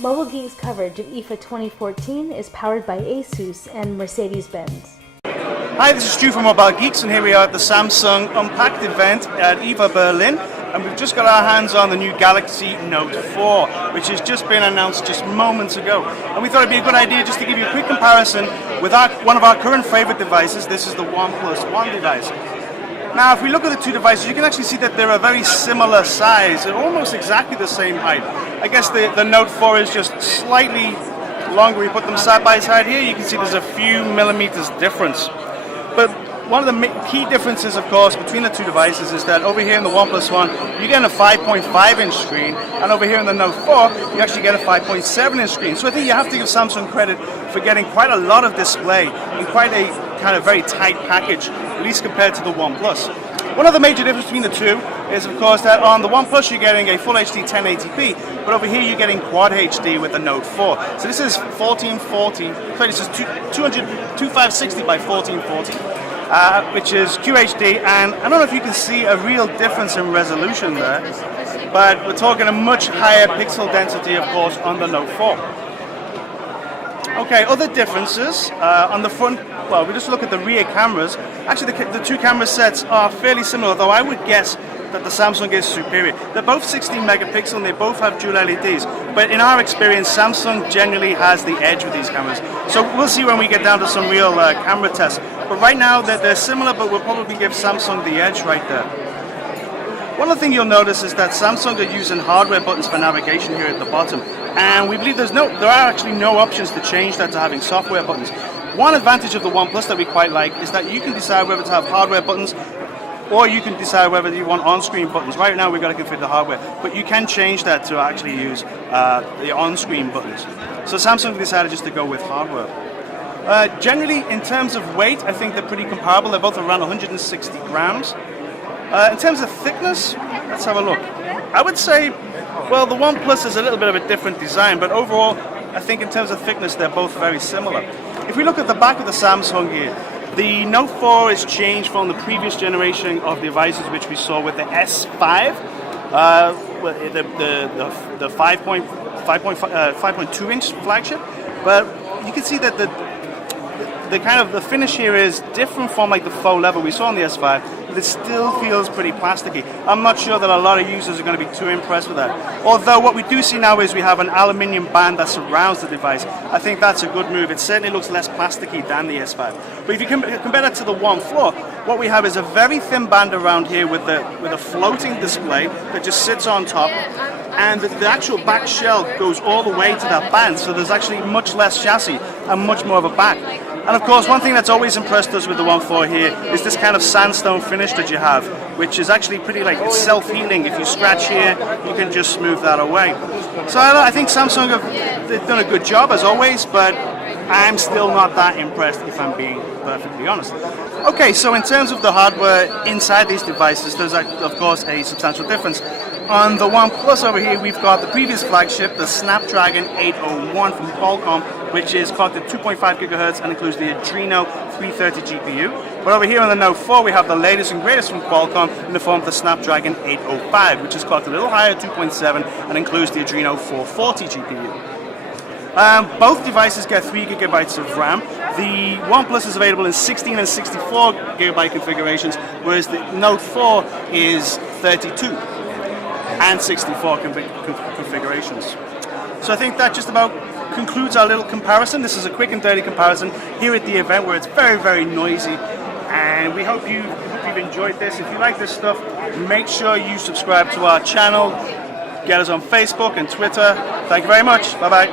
Mobile Geek's coverage of IFA 2014 is powered by Asus and Mercedes-Benz. Hi, this is Stu from Mobile Geeks, and here we are at the Samsung Unpacked event at IFA Berlin, and we've just got our hands on the new Galaxy Note 4, which has just been announced just moments ago. And we thought it'd be a good idea just to give you a quick comparison with one of our current favorite devices. This is the OnePlus One device. Now, if we look at the two devices, you can actually see that they're a very similar size. They're almost exactly the same height. I guess the Note 4 is just slightly longer. We put them side by side here. You can see there's a few millimeters difference. But one of the key differences, of course, between the two devices is that over here in the OnePlus One, you get a 5.5-inch screen, and over here in the Note 4, you actually get a 5.7-inch screen. So I think you have to give Samsung credit for getting quite a lot of display in quite a kind of very tight package, at least compared to the OnePlus. One of the major differences between the two is, of course, that on the OnePlus you're getting a Full HD 1080p, but over here you're getting Quad HD with the Note 4. So this is 1440, sorry, this is 2560 by 1440, which is QHD, and I don't know if you can see a real difference in resolution there, but we're talking a much higher pixel density, of course, on the Note 4. Okay, other differences on the front. Well, we just look at the rear cameras. Actually, the two camera sets are fairly similar, though I would guess that the Samsung is superior. They're both 16 megapixel and they both have dual LEDs. But in our experience, Samsung generally has the edge with these cameras. So we'll see when we get down to some real camera tests. But right now, they're similar, but we'll probably give Samsung the edge right there. One other thing you'll notice is that Samsung are using hardware buttons for navigation here at the bottom. And we believe there are actually no options to change that to having software buttons. One advantage of the OnePlus that we quite like is that you can decide whether to have hardware buttons or you can decide whether you want on-screen buttons. Right now we've got to configure the hardware, but you can change that to actually use the on-screen buttons. So Samsung decided just to go with hardware. Generally, in terms of weight, I think they're pretty comparable. They're both around 160 grams. In terms of thickness, let's have a look. I would say, well, the OnePlus is a little bit of a different design, but overall, I think in terms of thickness, they're both very similar. If we look at the back of the Samsung here, the Note 4 is changed from the previous generation of devices which we saw with the S5, the 5.2-inch flagship. But you can see that the finish here is different from like the faux leather we saw on the S5. But it still feels pretty plasticky. I'm not sure that a lot of users are going to be too impressed with that. Although what we do see now is we have an aluminium band that surrounds the device. I think that's a good move. It certainly looks less plasticky than the S5. But if you compare that to the One 4, what we have is a very thin band around here with a floating display that just sits on top. And the actual back shell goes all the way to that band, so there's actually much less chassis and much more of a back. And of course, one thing that's always impressed us with the One 4 here is this kind of sandstone finish that you have, which is actually pretty it's self-healing. If you scratch here, you can just smooth that away. So I think Samsung they've done a good job as always, but I'm still not that impressed if I'm being perfectly honest. Okay, so in terms of the hardware inside these devices, there's of course a substantial difference. On the OnePlus over here, we've got the previous flagship, the Snapdragon 801 from Qualcomm, which is clocked at 2.5 gigahertz and includes the Adreno 330 GPU. But over here on the Note 4, we have the latest and greatest from Qualcomm in the form of the Snapdragon 805, which is clocked a little higher at 2.7 and includes the Adreno 440 GPU. Both devices get 3 gigabytes of RAM. The OnePlus is available in 16 and 64 gigabyte configurations, whereas the Note 4 is 32 and 64 configurations. So I think that just about concludes our little comparison. This is a quick and dirty comparison here at the event where it's very, very noisy. And we hope you've enjoyed this. If you like this stuff, make sure you subscribe to our channel. Get us on Facebook and Twitter. Thank you very much. Bye-bye.